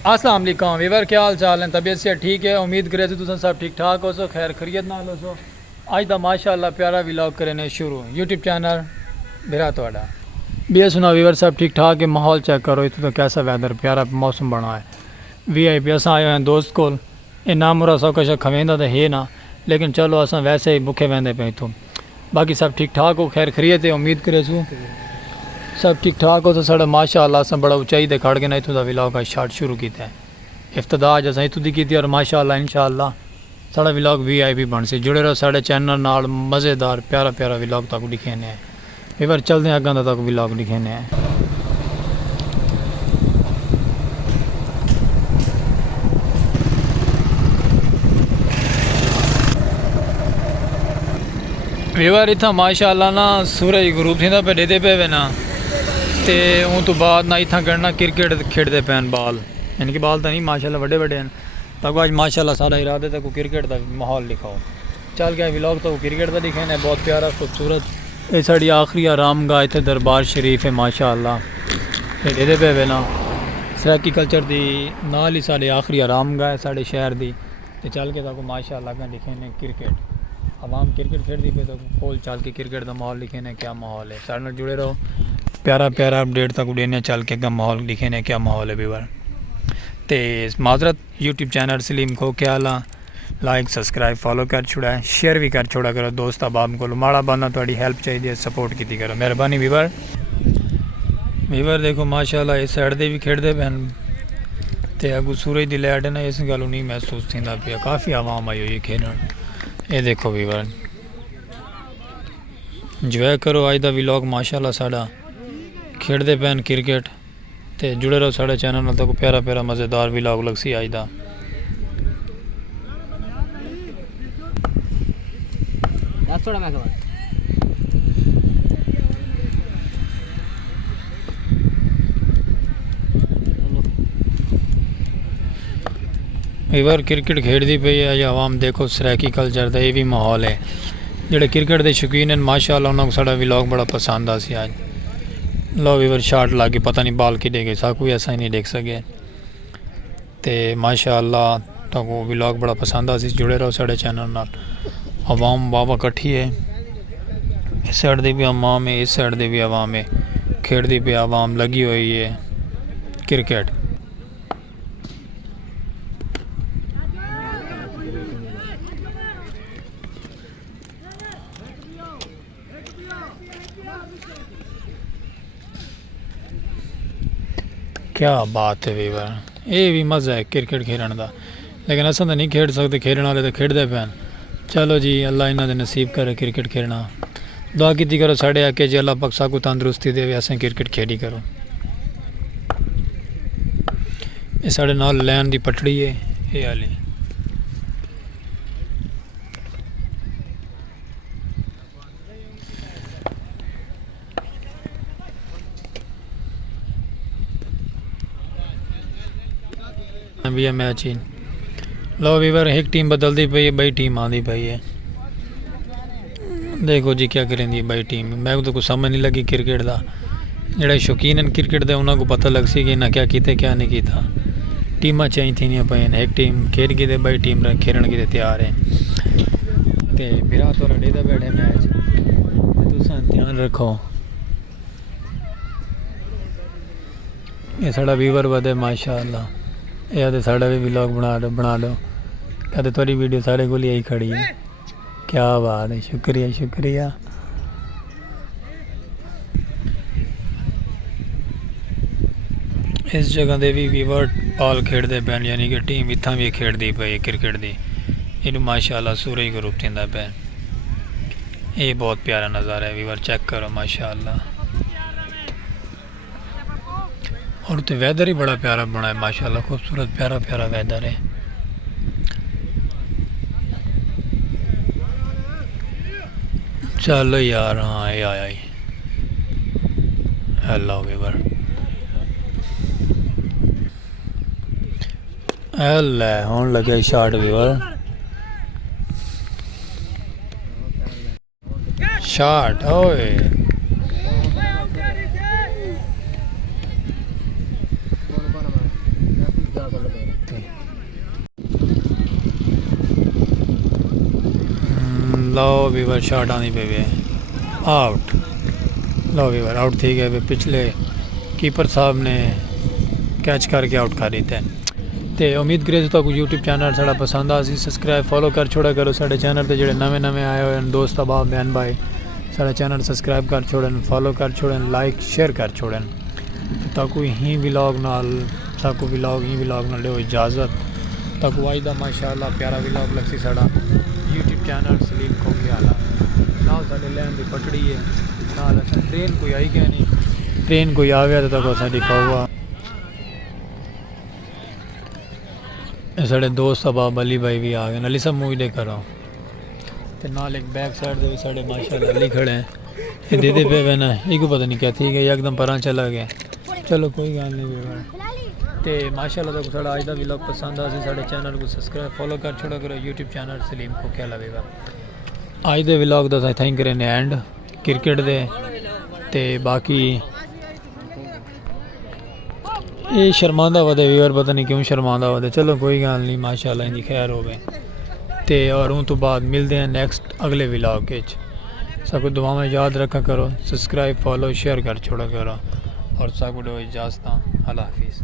अस्सलाम वालेकुम वीवर, क्या हाल चाल है? तबीयत से ठीक है? उम्मीद करे तुम सब ठीक ठाक हो सो, खैर खरीत ना लो सो। अज का माशाअल्लाह प्यारा व्लॉग करने शुरू यूट्यूब चैनल मेरा थोड़ा भी सुना वीवर सब ठीक ठाक है। माहौल चेक करो इतना तो कैसा वैदर प्यारा मौसम बना है। VIP अस आए हैं दोस्त को इना मुरा सौ कश खवेंदा तो है ना, लेकिन चलो अस वैसे ही भुखे वेंदे पे इतों। बाकी सब ठीक ठाक हो, खैर खरीत है उम्मीद करे सू सब ठीक ठाक हो। तो साढ़ा माशाअल्लाह अस बड़ा ऊंचाई ते खड़ के ना इतों का व्लॉग का स्टार्ट शुरू किया है। इफ्तदा अज असें इतों की और माशाअल्लाह इंशाअल्लाह साढ़ा व्लॉग VIP बन से। जुड़े रहो साढ़े चैनल नाल, मज़ेदार प्यारा प्यारा व्लॉग तक दिखेने हैं। एक बार चलते हैं अगर तक व्लॉग दिखेने हैं। वीवर इतना माशाअल्लाह ना सूरज ग्रूप थी पे डेदे पे वे ना, तो उन तो बाद ना इतना करना क्रिकेट खेडते पैन बाल, यानी कि बाल तो नहीं माशाअल्लाह बड़े बड़े हैं। तक अज माशाअल्लाह सारा इरादे तक क्रिकेट का माहौल लिखाओ। चल गया व्लॉग तो क्रिकेट का दिखे ने बहुत प्यारा खूबसूरत। ये साड़ी आखिरी आराम गाह इतने दरबार शरीफ है माशाअल्लाह। ये पे वे ना सराकी कल्चर की नाल ही साढ़े आखिरी आराम गाह है साढ़े शहर की। तो चल के तक माशाअल्लाह का लिखे ने क्रिकेट आवाम क्रिकेट खेलती पे तो खोल चल के क्रिकेट का माहौल लिखे ने क्या माहौल है। सारे नाल जुड़े रहो, प्यारा प्यारा अपडेट तक देने चल के माहौल लिखे ने क्या माहौल है व्यूअर। तो माजरत यूट्यूब चैनल सलीम खो क्या लाइक सब्सक्राइब फॉलो कर छोड़ा है, शेयर भी कर छोड़ा करो दोस्त अहबाब को। माड़ा बंदा थोड़ी हेल्प चाहिए सपोर्ट की करो मेहरबानी व्यूअर। व्यूअर देखो माशाअल्लाह इस साइड दे भी खेडते पैन तो अगू सूरज की लैट है ना, इस गल नहीं महसूस थी पे काफ़ी आवाम आई हुई है खेलन। ये देखो व्यूअर इंजॉय करो अज का व्लॉग माशाअल्लाह साड़ा खेडते पैन क्रिकेट। तो जुड़े रहो साढ़े चैनल नाल, तो प्यारा प्यारा मज़ेदार व्लॉग लग सी अज का। वीवर क्रिकेट खेडती पई है अज आवाम देखो सराकी कल्चर का ये भी माहौल है। जोड़े क्रिकेट के शौकीन हैं माशाअल्लाह उन्होंने साड़ा व्लॉग बड़ा पसंद आ सी अज। लो वीवर शार्ट ला के पता नहीं बाल कि गए सा कोई ऐसा ही नहीं देख सके। तो माशाअल्लाह तो व्लॉग बड़ा पसंद आ सी। जुड़े रहो साढ़े चैनल नाल, आवाम वावा कट्ठी है। इस साइड की भी आवाम है, इस साइड की भी आवाम है, खेडती पे आवाम लगी हुई है क्रिकेट। क्या बात है वीवर, ये भी मज़ा है क्रिकेट खेलने का, लेकिन अस तो नहीं खेड सकते, खेलने वाले तो खेडते पैन। चलो जी अल्लाह इन्होंने नसीब करे क्रिकेट खेलना। दुआ की करो साढ़े आके जी अल्लाह पाक सबको तंदुरुस्ती दे, असें क्रिकेट खेडी करो। ये साढ़े नाल लैन की पटड़ी है ये वाली। भी है मैच ही। लो वीवर एक टीम बदलती पई है, बई टीम आती पई है। देखो जी क्या करेंगी बई टीम, मैं तो कुछ समझ नहीं लगी क्रिकेट का। जोड़े शौकीन हैं क्रिकेट के उन्होंने पता लग सी कि इन्हें क्या किया क्या नहीं किया। टीम चेंज थी पे, एक टीम खेल गई बई टीम खेलने की तैयार है। तो मेरा तो रेडी तो बैठे मैच, तुम ध्यान रखो। ये साड़ा व्यूवर बदे माशाअल्लाह। या तो साढ़ा भी व्लॉग बना लो या तो थोड़ी वीडियो साढ़े को यही खड़ी है। क्या बात है, शुक्रिया शुक्रिया। इस जगह दे भी व्यूवर बॉल खेडते पैन, यानी कि टीम इतना भी खेडती पई क्रिकेट की। इन माशाअल्लाह सूरज ग्रुप थी पे, ये बहुत प्यारा नज़ारा है व्यूवर चेक करो माशाअल्लाह। और तो वेदर ही बड़ा प्यारा बना है माशाअल्लाह, खूबसूरत प्यारा प्यारा वेदर है। चलो यार हाँ ये आया ही हेलो व्यूअर। ले हुन लगे शॉट व्यूअर, शॉट ओए लो वीवर शॉट आनी पे वे आउट। लो वीवर आउट थी गए पिछले कीपर साहब ने कैच करके आउट कर दी थे। तो उम्मीद करें तो यूट्यूब चैनल साड़ा पसंद आ सी सब्सक्राइब फॉलो कर छोड़ा करो। साढ़े चैनल पर जो नवे नवे आए हुए हैं दोस्त अहबाब बहन भाई साढ़े चैनल सब्सक्राइब कर छोड़न फॉलो कर छोड़न लाइक शेयर कर छोड़न ताकि ही व्लॉग नाल साकू व्लॉग ही व्लॉग नाल दो इजाज़त ताकू आज का माशाअल्लाह प्यारा व्लॉग लगसी साड़ा यूट्यूब चैनल सलीम खोखियाला ना साढ़े लैन की पटड़ी है नाल ट्रेन कोई आई क्या नहीं ट्रेन कोई आ गया तो तक साड़ी खाऊगा साढ़े दोस्त अहबाब अली भाई भी आ गए अली सब मूवी देख करो तो नाल एक बैक साइड दे साढ़े माशाअल्लाह अली खड़े हैं ये दे दे पे ना एक पता नहीं क्या थी कि एकदम परा चला गया चलो कोई गल नहीं तो माशाअल्लाह तो साड़ा आज का व्लॉग पसंद आ सी साढ़े चैनल को सब्सक्राइब फॉलो कर छोड़ा करो यूट्यूब चैनल सलीम खोखियाला लगेगा आज के व्लॉग का थैंक करें एंड क्रिकेट दे ते बाकी ये शर्मांदा वधे व्यूअर पता नहीं क्यों शर्मांदा वधे चलो कोई गल नहीं माशाअल्लाह इनकी खैर होवे ते और उन तो बाद मिलते हैं नेक्स्ट अगले व्लॉग के सब कुछ दुआ में याद रखा करो सब्सक्राइब फॉलो शेयर कर छोड़ा करो और सब कुछ इजाज़त अल्लाह हाफिज़।